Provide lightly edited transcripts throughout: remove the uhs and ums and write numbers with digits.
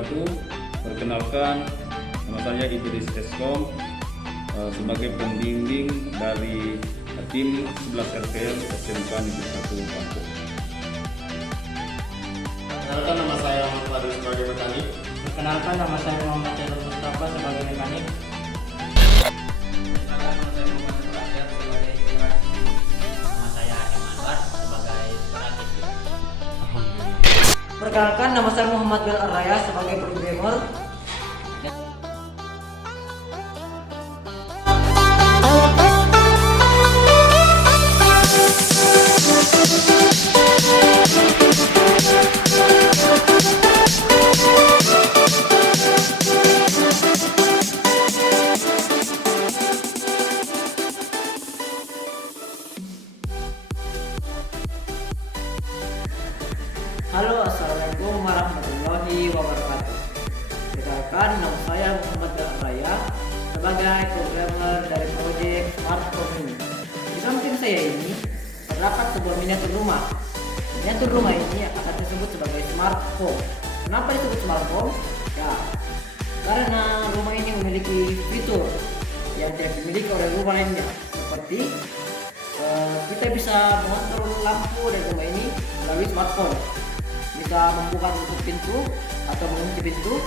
wabarakatuh. Perkenalkan, nama saya Idris Eskom sebagai pembimbing dari tim 11 RPL SMK Negeri 1 Pampung. Perkenalkan, nama saya Muhammad Fadil sebagai mekanik. Perkenalkan, nama saya Muhammad Jalul Mustafa sebagai mekanik. Perkenalkan, nama saya Muhammad Rakyat sebagai insinyur. Nama saya Emanwar sebagai perakit. Perkenalkan, nama saya Muhammad Bel Araya sebagai programmer. Halo, assalamualaikum warahmatullahi wabarakatuh. Perkenalkan, nama saya Muhammad Bel Araya sebagai programmer dari proyek Smart Home ini. Di samping saya ini terdapat sebuah miniatur rumah. Miniatur rumah ini akan disebut sebagai smart home. Kenapa disebut smart home? Ya, karena rumah ini memiliki fitur yang tidak dimiliki oleh rumah lainnya, seperti kita bisa mengontrol lampu dari rumah ini melalui smartphone, bisa membuka tutup pintu atau mengunci pintu,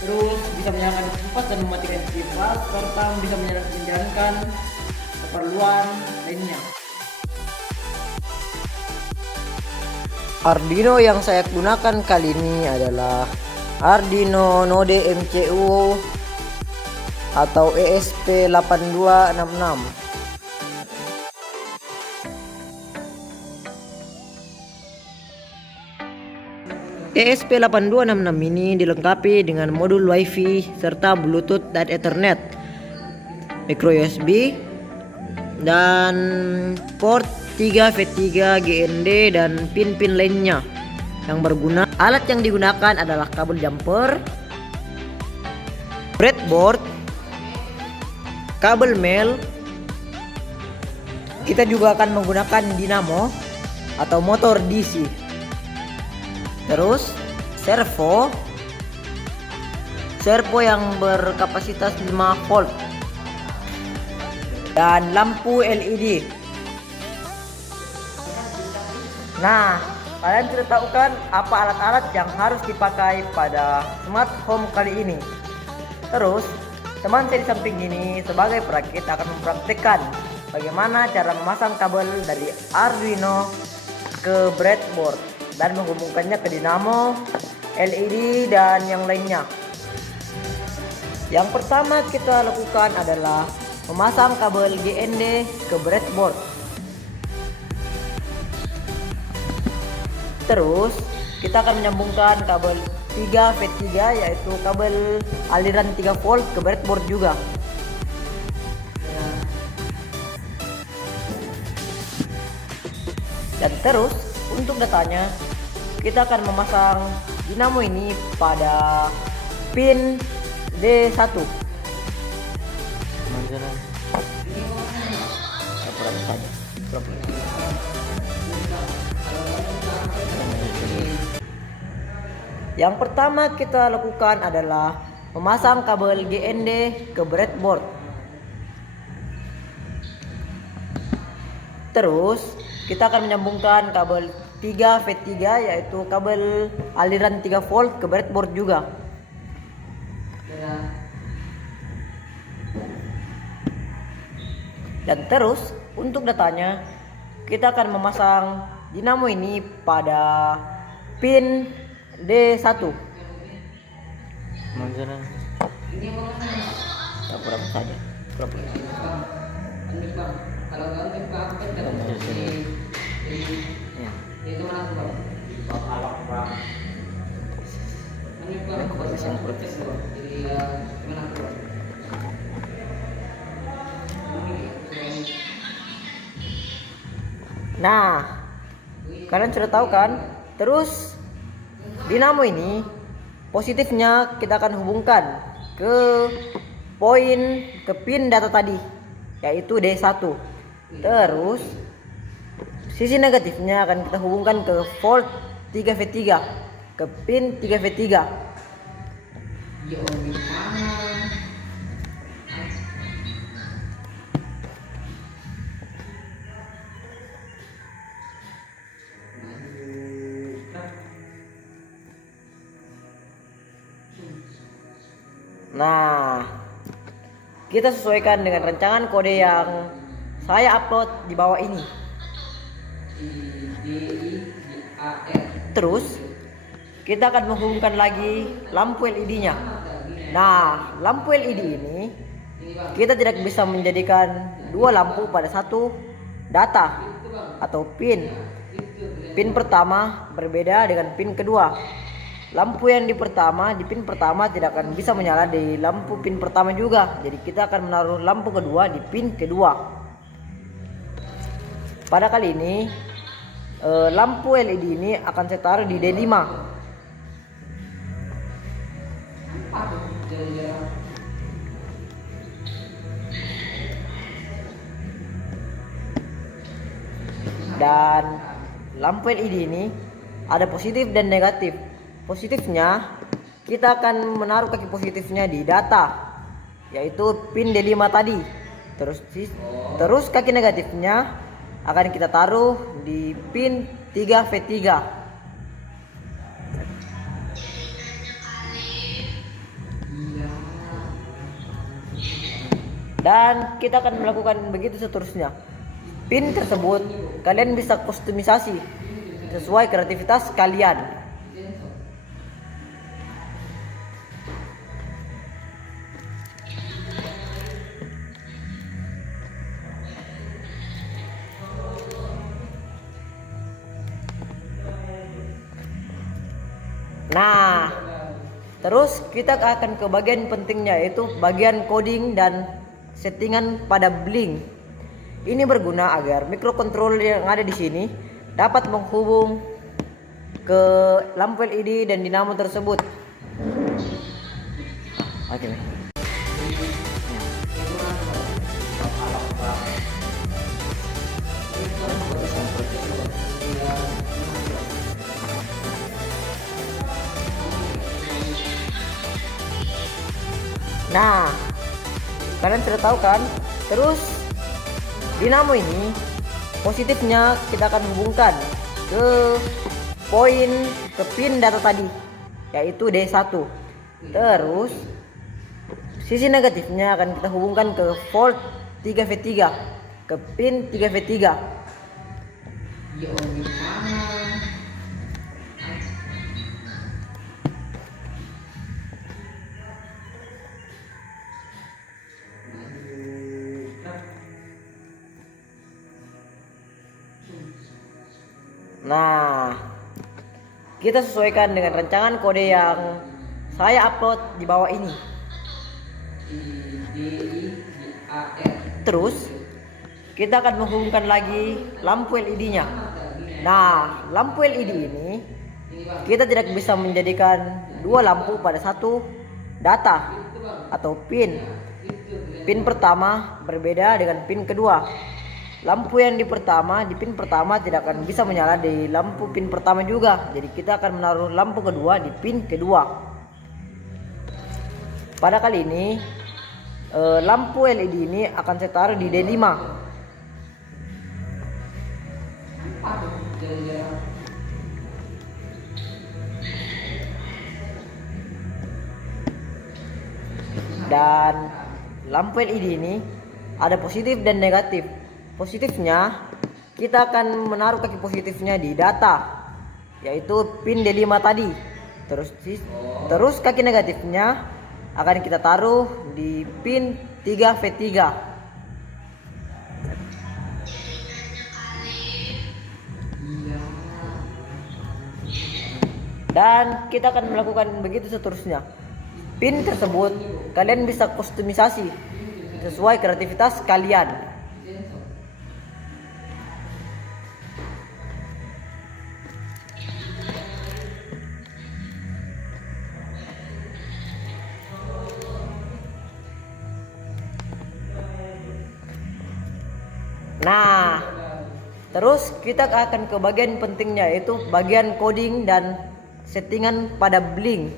terus bisa menyalakan kipas dan mematikan kipas, serta bisa menjalankan keperluan lainnya. Arduino yang saya gunakan kali ini adalah Arduino Node MCU atau ESP8266. ESP8266 ini dilengkapi dengan modul WiFi serta Bluetooth dan Ethernet, micro USB, dan port 3V3 GND dan pin-pin lainnya yang berguna. Alat yang digunakan adalah kabel jumper, breadboard, kabel mel. Kita juga akan menggunakan dinamo atau motor DC. Terus servo yang berkapasitas 5 volt dan lampu LED. Nah, kalian sudah tahu kan apa alat-alat yang harus dipakai pada smart home kali ini. Terus teman saya di samping ini sebagai perakit akan mempraktikkan bagaimana cara memasang kabel dari Arduino ke breadboard dan menghubungkannya ke dinamo, LED, dan yang lainnya. Yang pertama kita lakukan adalah memasang kabel GND ke breadboard. Terus kita akan menyambungkan kabel 3V3 yaitu kabel aliran 3 volt ke breadboard juga. Dan terus untuk datanya kita akan memasang dinamo ini pada pin D1. Yang pertama kita lakukan adalah memasang kabel GND ke breadboard. Terus kita akan menyambungkan kabel 3V3 yaitu kabel aliran 3 volt ke breadboard juga. Dan terus untuk datanya kita akan memasang dinamo ini pada pin D1. Pura-pura saja. Nah, kalian sudah tahu kan? Terus dinamo ini positifnya kita akan hubungkan ke pin data tadi yaitu D1. Terus sisi negatifnya akan kita hubungkan ke volt 3V3 ke pin 3V3. Nah, kita sesuaikan dengan rancangan kode yang saya upload di bawah ini. Terus kita akan menghubungkan lagi lampu LED-nya. Nah, lampu LED ini kita tidak bisa menjadikan dua lampu pada satu data atau pin. Pin pertama berbeda dengan pin kedua. Lampu yang di pin pertama tidak akan bisa menyala di lampu pin pertama juga. Jadi kita akan menaruh lampu kedua di pin kedua. Pada kali ini lampu LED ini akan saya taruh di D5. Dan lampu LED ini ada positif dan negatif. Positifnya, kita akan menaruh kaki positifnya di data, yaitu pin D5 tadi. Terus kaki negatifnya akan kita taruh di pin 3V3. Dan kita akan melakukan begitu seterusnya. Pin tersebut kalian bisa kustomisasi sesuai kreativitas kalian. Nah, terus kita akan ke bagian pentingnya, yaitu bagian coding dan settingan pada blink. Ini berguna agar microcontroller yang ada di sini dapat menghubung ke lampu LED dan dinamo tersebut. Oke. Nah, kalian sudah tahu kan? Terus dinamo ini positifnya kita akan hubungkan ke pin data tadi, yaitu D1. Terus sisi negatifnya akan kita hubungkan ke port 3V3, ke pin 3V3. Nah, kita sesuaikan dengan rancangan kode yang saya upload di bawah ini. Terus kita akan menghubungkan lagi lampu LED-nya. Nah, lampu LED ini kita tidak bisa menjadikan dua lampu pada satu data atau pin. Pin pertama berbeda dengan pin kedua. Lampu yang di pin pertama tidak akan bisa menyala di lampu pin pertama juga. Jadi kita akan menaruh lampu kedua di pin kedua. Pada kali ini lampu LED ini akan saya taruh di D5. Dan lampu LED ini ada positif dan negatif. Positifnya, kita akan menaruh kaki positifnya di data, yaitu pin D5 tadi. Terus kaki negatifnya akan kita taruh di pin 3V3. Dan kita akan melakukan begitu seterusnya. Pin tersebut kalian bisa kustomisasi sesuai kreativitas kalian. Nah, terus kita akan ke bagian pentingnya, yaitu bagian coding dan settingan pada blink.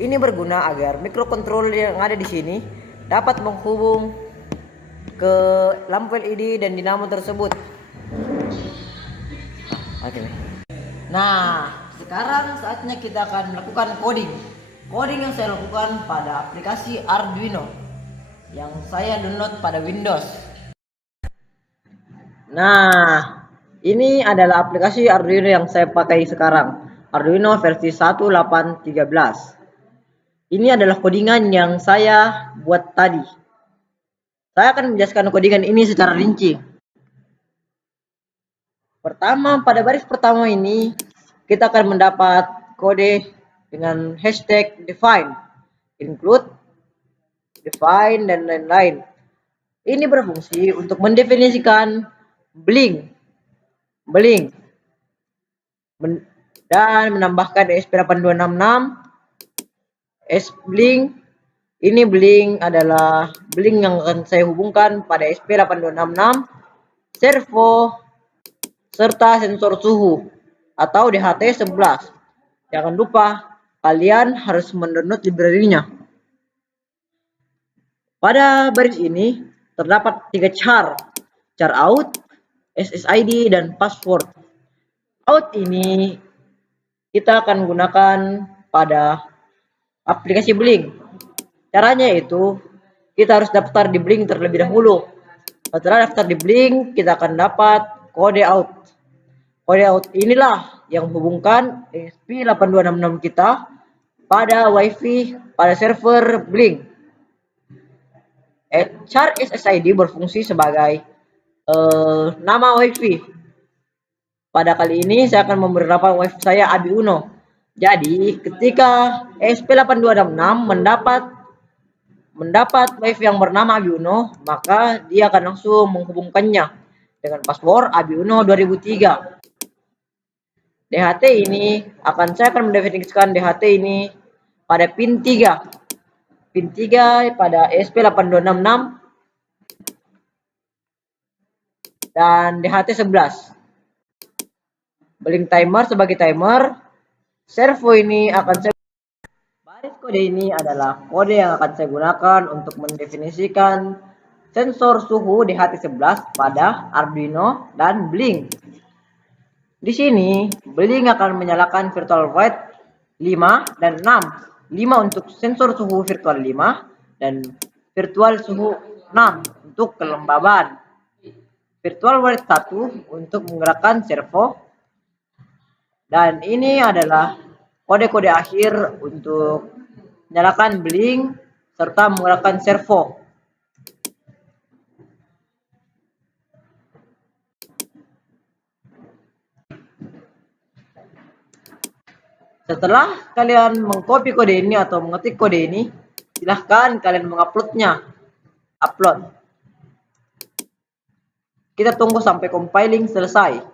Ini berguna agar mikrokontroler yang ada di sini dapat menghubung ke lampu LED dan dinamo tersebut. Oke. Nah, sekarang saatnya kita akan melakukan coding. Coding yang saya lakukan pada aplikasi Arduino yang saya download pada Windows. Nah, ini adalah aplikasi Arduino yang saya pakai sekarang. Arduino versi 18.13. Ini adalah codingan yang saya buat tadi. Saya akan menjelaskan codingan ini secara rinci. Pertama, pada baris pertama ini kita akan mendapat kode dengan hashtag define, include, define, dan lain-lain. Ini berfungsi untuk mendefinisikan blink, dan menambahkan ESP8266 S-blink. Ini blink adalah blink yang akan saya hubungkan pada ESP8266 servo serta sensor suhu atau DHT11. Jangan lupa kalian harus mendownload library-nya. Pada baris ini terdapat 3 char out, SSID, dan password. Out ini kita akan gunakan pada aplikasi Blink. Caranya itu kita harus daftar di Blink terlebih dahulu. Setelah daftar di Blink, kita akan dapat kode out. Kode out inilah yang menghubungkan ESP8266 kita pada WiFi pada server Blink. Char SSID berfungsi sebagai nama WiFi. Pada kali ini saya akan memberi nama WiFi saya Abi Uno. Jadi ketika ESP8266 mendapat WiFi yang bernama Abi Uno, maka dia akan langsung menghubungkannya dengan password Abi Uno 2003. DHT ini saya akan mendefinisikan DHT ini pada pin 3. Pin 3 pada ESP8266 dan DHT11. Blink timer sebagai timer. Servo ini akan saya baris kode ini adalah kode yang akan saya gunakan untuk mendefinisikan sensor suhu DHT11 pada Arduino dan Blink. Di sini, Blink akan menyalakan virtual void 5 dan 6. 5 untuk sensor suhu virtual 5 dan virtual suhu 6 untuk kelembaban. Virtual void 1 untuk menggerakkan servo. Dan ini adalah kode-kode akhir untuk menyalakan Blink serta menggerakkan servo. Setelah kalian mengcopy kode ini atau mengetik kode ini, silahkan kalian menguploadnya. Upload. Kita tunggu sampai compiling selesai.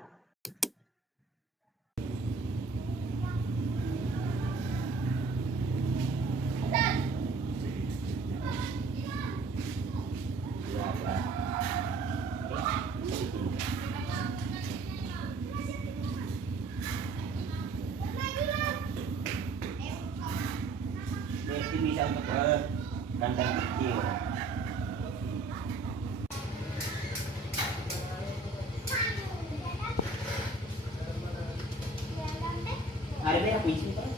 Bisa untuk kandang kecil. Ada banyak puisi, Pak.